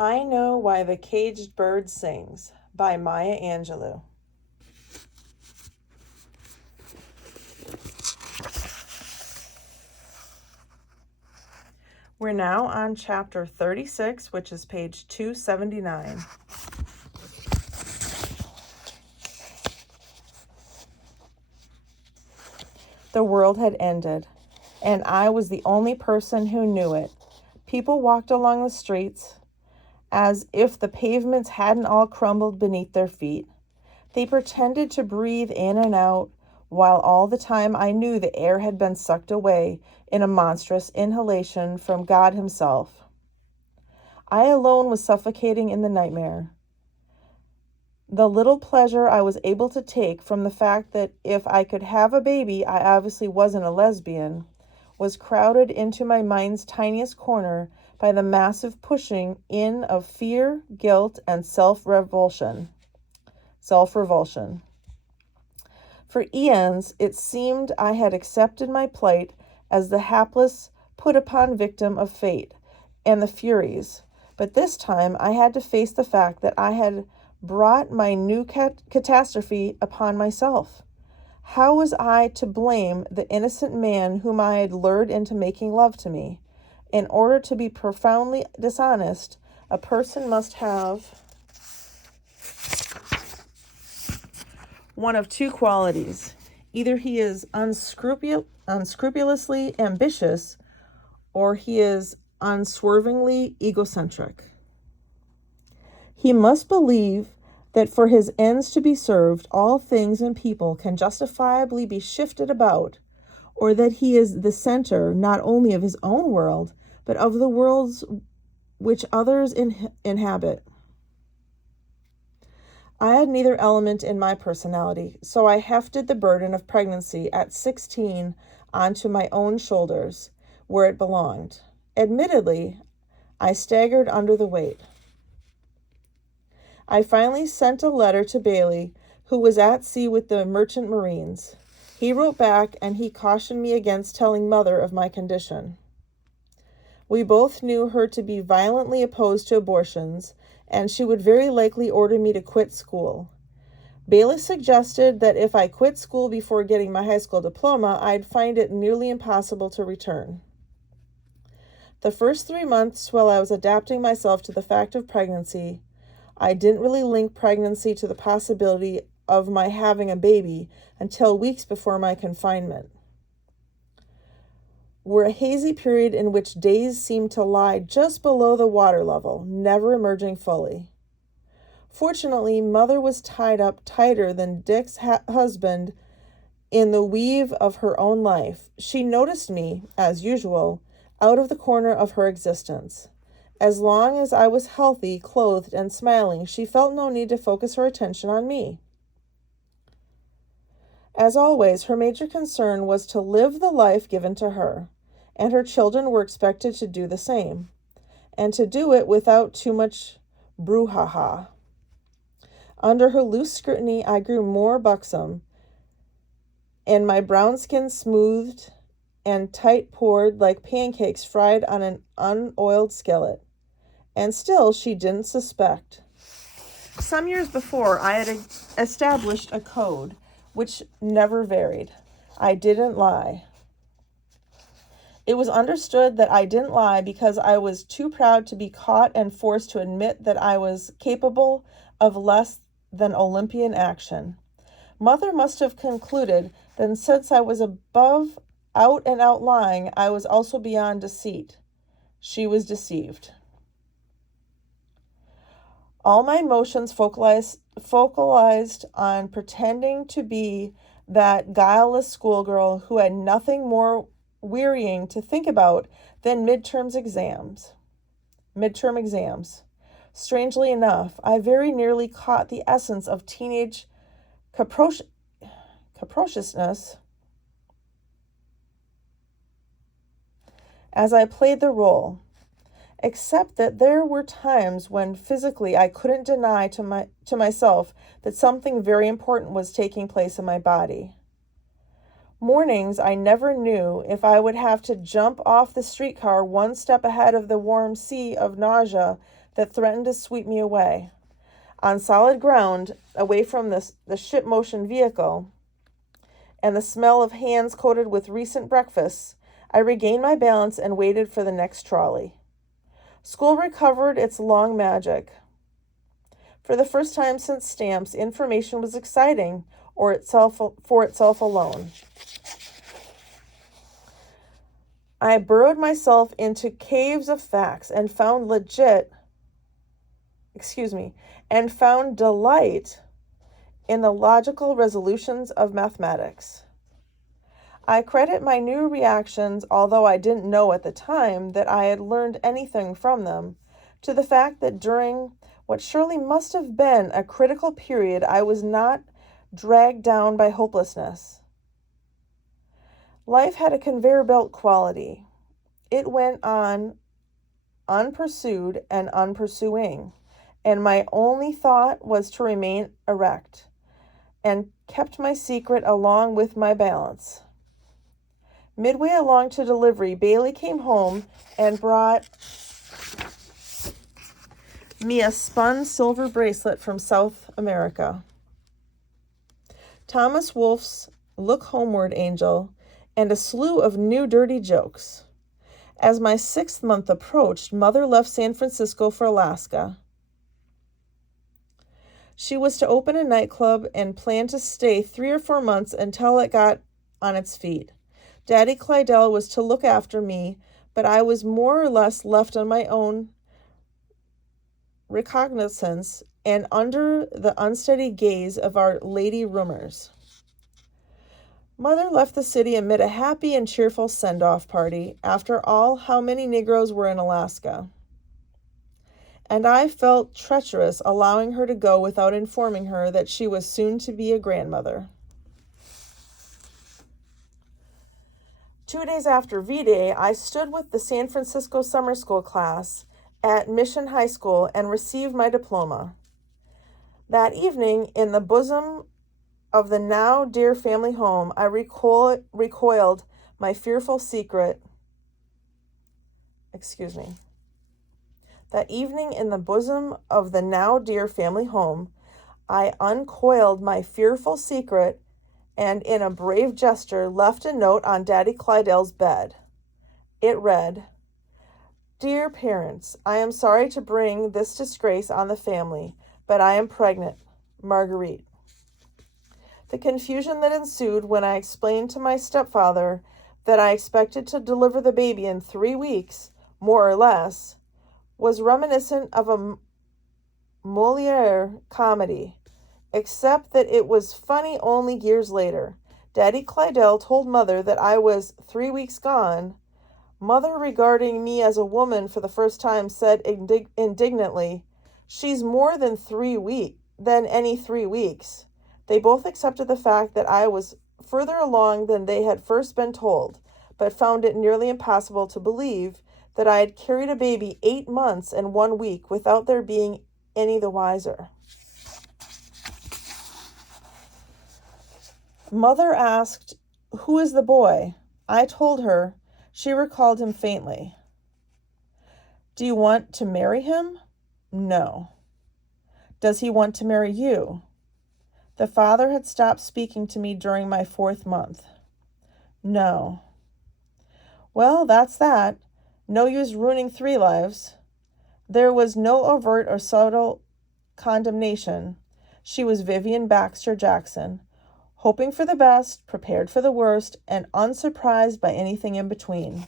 I Know Why the Caged Bird Sings by Maya Angelou. We're now on chapter 36, which is page 279. The world had ended, and I was the only person who knew it. People walked along the streets as if the pavements hadn't all crumbled beneath their feet. They pretended to breathe in and out, while all the time I knew the air had been sucked away in a monstrous inhalation from God himself. I alone was suffocating in the nightmare. The little pleasure I was able to take from the fact that if I could have a baby, I obviously wasn't a lesbian, was crowded into my mind's tiniest corner by the massive pushing in of fear, guilt, and self-revulsion. For eons, it seemed I had accepted my plight as the hapless, put-upon victim of fate and the Furies, but this time I had to face the fact that I had brought my new catastrophe upon myself. How was I to blame the innocent man whom I had lured into making love to me? In order to be profoundly dishonest, a person must have one of two qualities. Either he is unscrupulously ambitious, or he is unswervingly egocentric. He must believe that for his ends to be served, all things and people can justifiably be shifted about, or that he is the center not only of his own world, but of the worlds which others inhabit. I had neither element in my personality, so I hefted the burden of pregnancy at 16 onto my own shoulders, where it belonged. Admittedly, I staggered under the weight. I finally sent a letter to Bailey, who was at sea with the merchant marines. He wrote back, and he cautioned me against telling Mother of my condition. We both knew her to be violently opposed to abortions, and she would very likely order me to quit school. Bailey suggested that if I quit school before getting my high school diploma, I'd find it nearly impossible to return. The first 3 months, while I was adapting myself to the fact of pregnancy, I didn't really link pregnancy to the possibility of my having a baby until weeks before my confinement. Were a hazy period in which days seemed to lie just below the water level, never emerging fully. Fortunately, Mother was tied up tighter than Dick's husband in the weave of her own life. She noticed me, as usual, out of the corner of her existence. As long as I was healthy, clothed, and smiling, she felt no need to focus her attention on me. As always, her major concern was to live the life given to her, and her children were expected to do the same, and to do it without too much brouhaha. Under her loose scrutiny, I grew more buxom, and my brown skin smoothed and tight poured like pancakes fried on an unoiled skillet. And still she didn't suspect. Some years before, I had established a code which never varied. I didn't lie. It was understood that I didn't lie because I was too proud to be caught and forced to admit that I was capable of less than Olympian action. Mother must have concluded that since I was above out-and-out lying, I was also beyond deceit. She was deceived. All my emotions focalized on pretending to be that guileless schoolgirl who had nothing more wearying to think about than midterm exams. Strangely enough, I very nearly caught the essence of teenage capriciousness as I played the role, except that there were times when physically I couldn't deny to myself that something very important was taking place in my body. Mornings, I never knew if I would have to jump off the streetcar one step ahead of the warm sea of nausea that threatened to sweep me away. On solid ground, away from the ship motion vehicle and the smell of hands coated with recent breakfasts, I regained my balance and waited for the next trolley. School recovered its long magic. For the first time since stamps, information was exciting for itself alone. I burrowed myself into caves of facts and found delight in the logical resolutions of mathematics. I credit my new reactions, although I didn't know at the time that I had learned anything from them, to the fact that during what surely must have been a critical period, I was not dragged down by hopelessness. Life had a conveyor belt quality. It went on unpursued and unpursuing, and my only thought was to remain erect, and kept my secret along with my balance. Midway along to delivery, Bailey came home and brought me a spun silver bracelet from South America. Thomas Wolfe's Look Homeward, Angel, and a slew of new dirty jokes. As my 6th month approached, Mother left San Francisco for Alaska. She was to open a nightclub and planned to stay 3 or 4 months until it got on its feet. Daddy Clydell was to look after me, but I was more or less left on my own recognizance and under the unsteady gaze of our lady roomers. Mother left the city amid a happy and cheerful send-off party. After all, how many Negroes were in Alaska? And I felt treacherous allowing her to go without informing her that she was soon to be a grandmother. 2 days after V-Day, I stood with the San Francisco summer school class at Mission High School and received my diploma. That evening, in the bosom of the now dear family home, I recoiled my fearful secret. That evening, in the bosom of the now dear family home, I uncoiled my fearful secret and, in a brave gesture, left a note on Daddy Clydell's bed. It read, "Dear parents, I am sorry to bring this disgrace on the family, but I am pregnant. Marguerite." The confusion that ensued when I explained to my stepfather that I expected to deliver the baby in 3 weeks, more or less, was reminiscent of a Molière comedy, except that it was funny only years later. Daddy Clydell told Mother that I was 3 weeks gone. Mother, regarding me as a woman for the first time, said indignantly, "She's more than any 3 weeks." They both accepted the fact that I was further along than they had first been told, but found it nearly impossible to believe that I had carried a baby 8 months and 1 week without their being any the wiser. Mother asked, "Who is the boy?" I told her. She recalled him faintly. "Do you want to marry him?" "No." "Does he want to marry you?" The father had stopped speaking to me during my 4th month. "No." "Well, that's that. No use ruining 3 lives." There was no overt or subtle condemnation. She was Vivian Baxter Jackson, hoping for the best, prepared for the worst, and unsurprised by anything in between.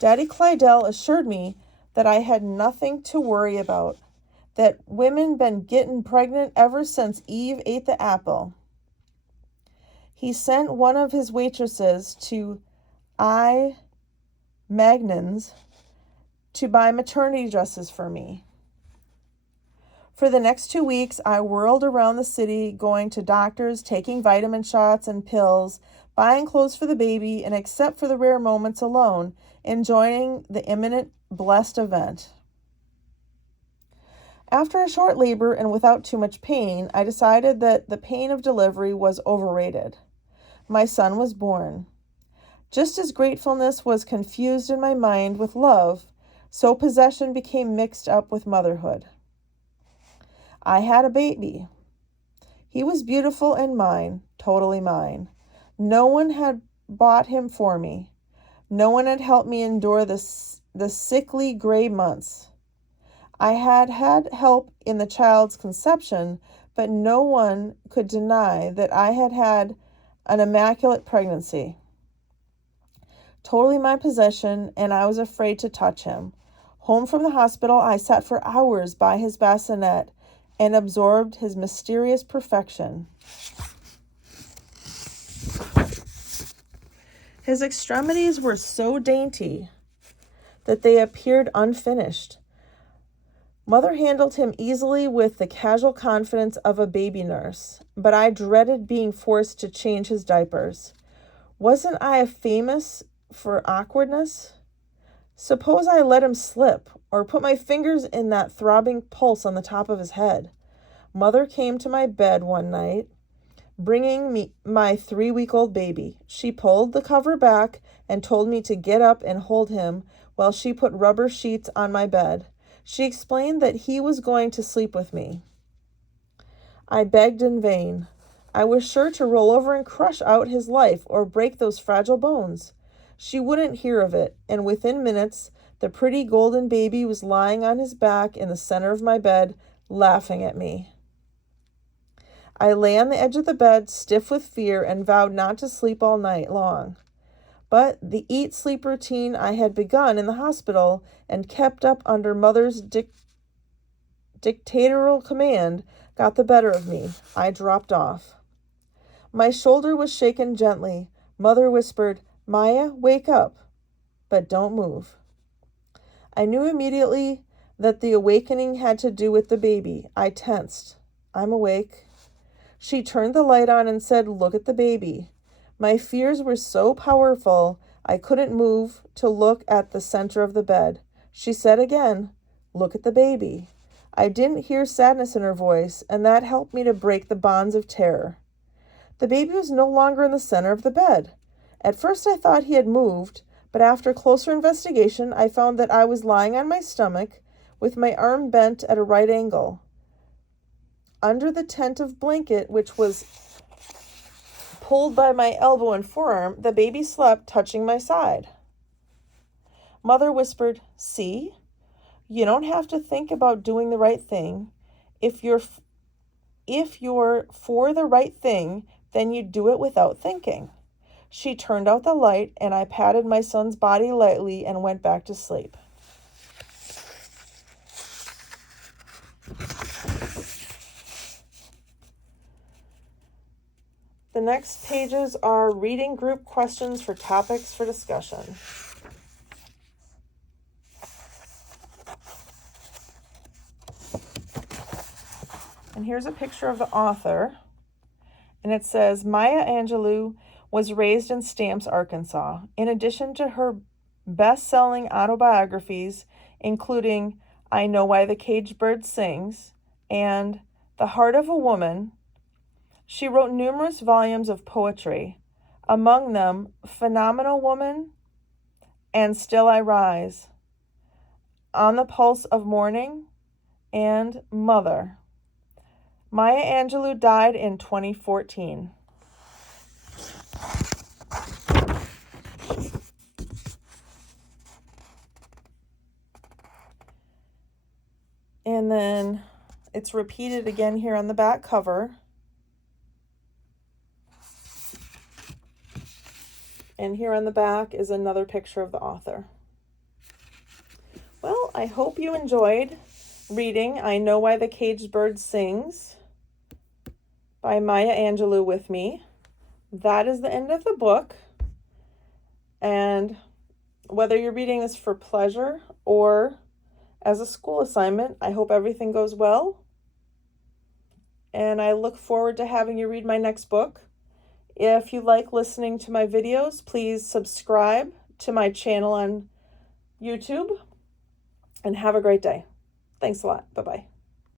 Daddy Clydell assured me that I had nothing to worry about, that women been getting pregnant ever since Eve ate the apple. He sent one of his waitresses to I. Magnan's to buy maternity dresses for me. For the next 2 weeks, I whirled around the city, going to doctors, taking vitamin shots and pills, buying clothes for the baby, and except for the rare moments alone, enjoying the imminent blessed event. After a short labor and without too much pain, I decided that the pain of delivery was overrated. My son was born. Just as gratefulness was confused in my mind with love, So possession became mixed up with motherhood. I had a baby. He was beautiful and mine, totally mine. No one had bought him for me. No one had helped me endure the sickly gray months. I had had help in the child's conception, but no one could deny that I had had an immaculate pregnancy. Totally my possession, and I was afraid to touch him. Home from the hospital, I sat for hours by his bassinet and absorbed his mysterious perfection. His extremities were so dainty that they appeared unfinished. Mother handled him easily with the casual confidence of a baby nurse, but I dreaded being forced to change his diapers. Wasn't I famous for awkwardness? Suppose I let him slip or put my fingers in that throbbing pulse on the top of his head. Mother came to my bed one night, bringing me my 3-week-old baby. She pulled the cover back and told me to get up and hold him while she put rubber sheets on my bed. She explained that he was going to sleep with me. I begged in vain. I was sure to roll over and crush out his life or break those fragile bones. She wouldn't hear of it, and within minutes, the pretty golden baby was lying on his back in the center of my bed, laughing at me. I lay on the edge of the bed, stiff with fear, and vowed not to sleep all night long. But the eat-sleep routine I had begun in the hospital and kept up under Mother's dictatorial command got the better of me. I dropped off. My shoulder was shaken gently. Mother whispered, "Maya, wake up, but don't move." I knew immediately that the awakening had to do with the baby. I tensed. I'm awake. She turned the light on and said, "Look at the baby." My fears were so powerful, I couldn't move to look at the center of the bed. She said again, "Look at the baby." I didn't hear sadness in her voice, and that helped me to break the bonds of terror. The baby was no longer in the center of the bed. At first I thought he had moved, but after closer investigation, I found that I was lying on my stomach with my arm bent at a right angle. Under the tent of blanket, which was pulled by my elbow and forearm, the baby slept, touching my side. Mother whispered, "See? You don't have to think about doing the right thing. If you're for the right thing, then you do it without thinking." She turned out the light, and I patted my son's body lightly and went back to sleep. The next pages are reading group questions for topics for discussion. And here's a picture of the author. And it says, Maya Angelou was raised in Stamps, Arkansas. In addition to her best-selling autobiographies, including I Know Why the Caged Bird Sings and The Heart of a Woman, she wrote numerous volumes of poetry, among them Phenomenal Woman and Still I Rise, On the Pulse of Morning, and Mother. Maya Angelou died in 2014. And then it's repeated again here on the back cover. And here on the back is another picture of the author. Well, I hope you enjoyed reading I Know Why the Caged Bird Sings by Maya Angelou with me. That is the end of the book. And whether you're reading this for pleasure or as a school assignment, I hope everything goes well. And I look forward to having you read my next book. If you like listening to my videos, please subscribe to my channel on YouTube and have a great day. Thanks a lot. Bye-bye.